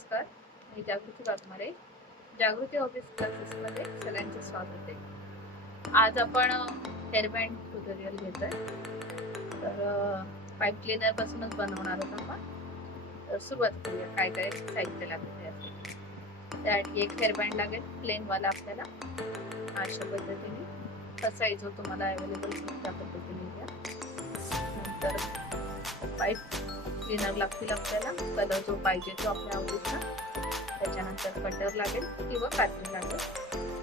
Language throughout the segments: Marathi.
नमस्कार. मी जागृती वाघमारे. जागृती ऑफिस क्लासेसमध्ये सगळ्यांचे स्वागत आहे. आज आपण हेअर बँड ट्युटोरियल घेतोय. तर पाईप क्लीनर पासूनच बनवणार आहोत आपण. तर सुरुवात करूया. काय काय साहित्य लागते त्यासाठी. त्यासाठी एक हेअर बँड लागेल प्लेन वाला आपल्याला. अशा पद्धतीने कसा जो तुम्हाला अवेलेबल त्या पद्धतीने घ्या. नंतर पाईप क्लीनर लागतील आपल्याला. कलर जो पाहिजे तो आपल्या आवडीचा. त्याच्यानंतर कटर लागेल किंवा कात्री लागेल.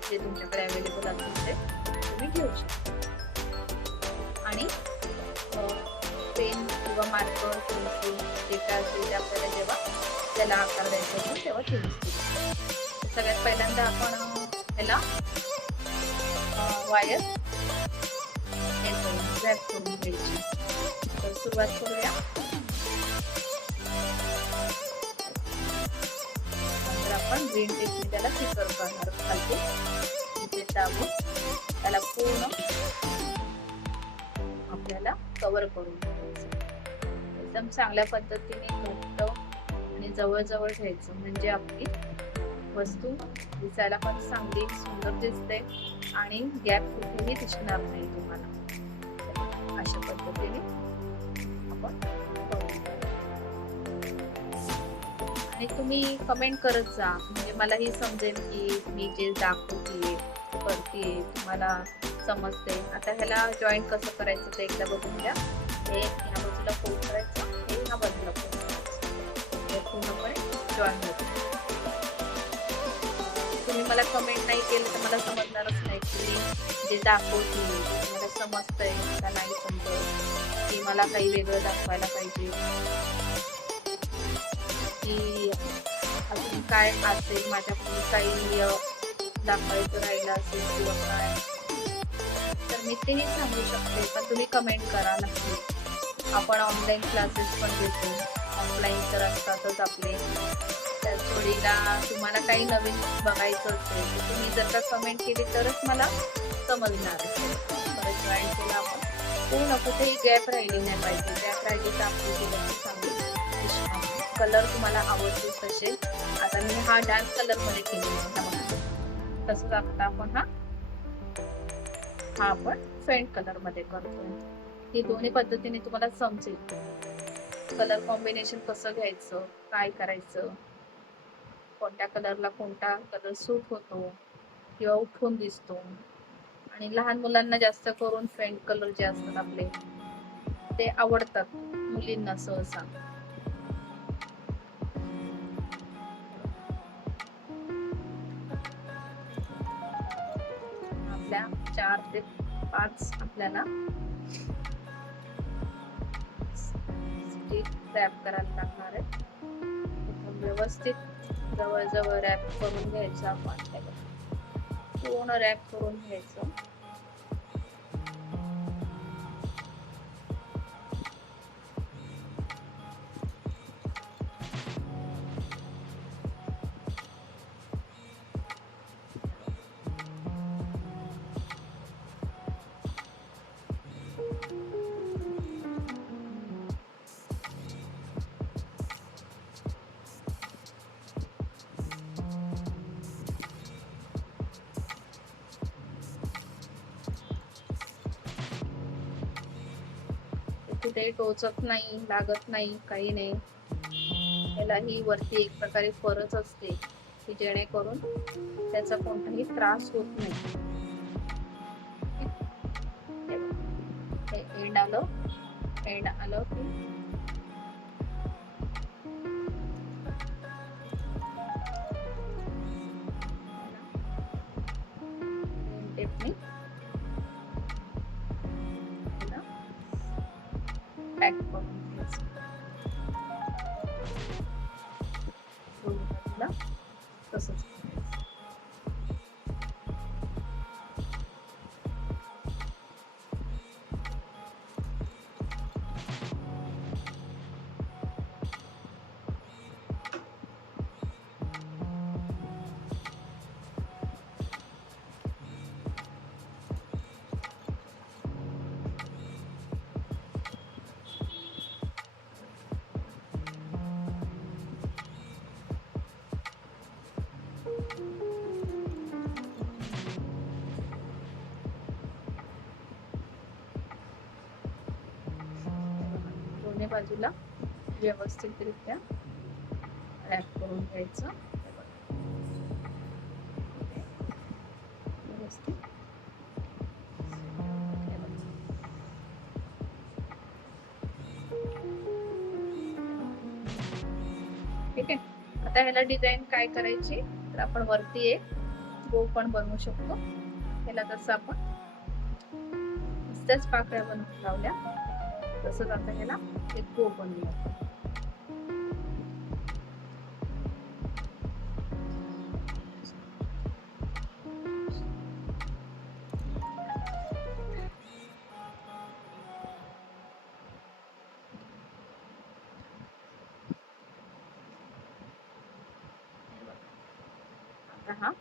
जे तुमच्याकडे अवेलेबल असेल ते तुम्ही घेऊ शकता. आणि पेन किंवा मार्कर पेन्सिल जे काय असेल ते आपल्याला जेव्हा त्याला आकार द्यायचा असेल तेव्हा तुम्ही सगळ्यात पहिल्यांदा आपण ह्याला वायर हे करून रॅप करून घ्यायची. तर सुरुवात करूया. नंतर आपण ग्रीन टेपने त्याला सिकर करणार खालते तिथे दाबून त्याला पूर्ण आपल्याला कव्हर करून घ्यायचं. एकदम चांगल्या पद्धतीने घट्ट आणि जवळ ठेवायचं म्हणजे आपली वस्तू दिसायला पण चांगली सुंदर दिसते आणि गॅप कुठेही दिसणार नाही तुम्हाला. अशा पद्धतीने आपण आणि तुम्ही कमेंट करत जा म्हणजे मलाही समजेल की मी जे दाखवते करते तुम्हाला समजते. आता ह्याला जॉईंट कसं करायचं ते एकदा बघून घ्या. हे ह्या बाजूला फोल्ड करायचं, हे ह्या बाजूला फोल्ड करायचं. हे पूर्णपणे जॉईंट होतं. तुम्ही मला कमेंट नाही केलं तर मला समजणारच नाही की जे दाखवते तुम्हाला समजतंय का नाही समजत, की मला काही वेगळं दाखवायला पाहिजे, की अजून काय असेल माझ्याकडून काही दाखवायचं राहिलं असेल किंवा काय तर मी तेही सांगू शकते. पण तुम्ही कमेंट करा नक्की. आपण ऑनलाईन क्लासेस पण देतो. ऑफलाईन तर असतातच आपले. त्या जोडीला तुम्हाला काही नवीन बघायचं असेल तर तुम्ही जर का कमेंट केली तरच मला समजणार असेल. परत जॉईन केला आपण पूर्ण कुठेही गॅप राहिली नाही पाहिजे. गॅप राहिली तर आपली केलं चांगली कलर तुम्हाला आवडतील तसे. आता मी हा डार्क कलर मध्ये केलेला तसंच आता आपण हा आपण फेंट कलर मध्ये करतोय. ही दोन्ही पद्धतीने तुम्हाला समजेल कलर कॉम्बिनेशन कसं घ्यायचं, काय करायचं, कोणत्या कलरला कोणता कलर सूट होतो किंवा उठून दिसतो. आणि लहान मुलांना जास्त करून फेंट कलर जे असतात आपले ते आवडतात मुलींना सहसा. आपल्या 4 ते 5 आपल्याला स्टिक रॅप करायला लागणार आहे. व्यवस्थित जवळ रॅप करून घ्यायचं आपण. पूर्ण रॅप करून घ्यायचं. कुठे टोचत नाही, लागत नाही, काही नाही. यालाही वरती एक प्रकारे फरच असते की जेणेकरून त्याचा कोणताही त्रास होत नाही. एंड आलं की टेपने पॅक करून घ्यायचं. तसंच दोन्ही बाजूला व्यवस्थितरित्या रॅप करून घ्यायचं. व्यवस्थित ठीक आहे. आता ह्याला डिझाईन काय करायची तर आपण वरती एक बो पण बनवू शकतो. ह्याला तसं आपण नुसत्याच पाकळ्या बनवून लावल्या तसंच आता ह्याला एक बो बनवूया. आता हा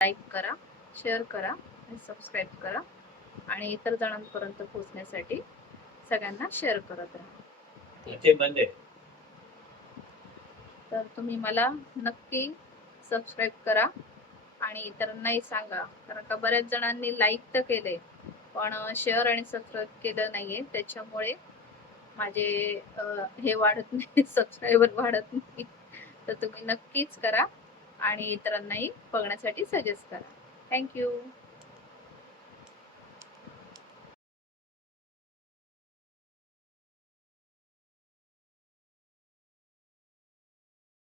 लाईक करा, शेअर करा आणि सबस्क्राईब करा आणि इतर जणांपर्यंत पोहोचण्यासाठी सगळ्यांना शेअर करत राहा. तर तुम्ही मला नक्की सबस्क्राईब करा आणि इतरांनाही सांगा, कारण का बऱ्याच जणांनी लाईक तर केले पण शेअर आणि सबस्क्राईब केलं नाहीये, त्याच्यामुळे माझे हे वाढत नाही, सबस्क्रायबर वाढत नाही. तर तुम्ही नक्कीच करा आणि इतरांनाही बघण्यासाठी सजेस्ट करा. थँक्यू.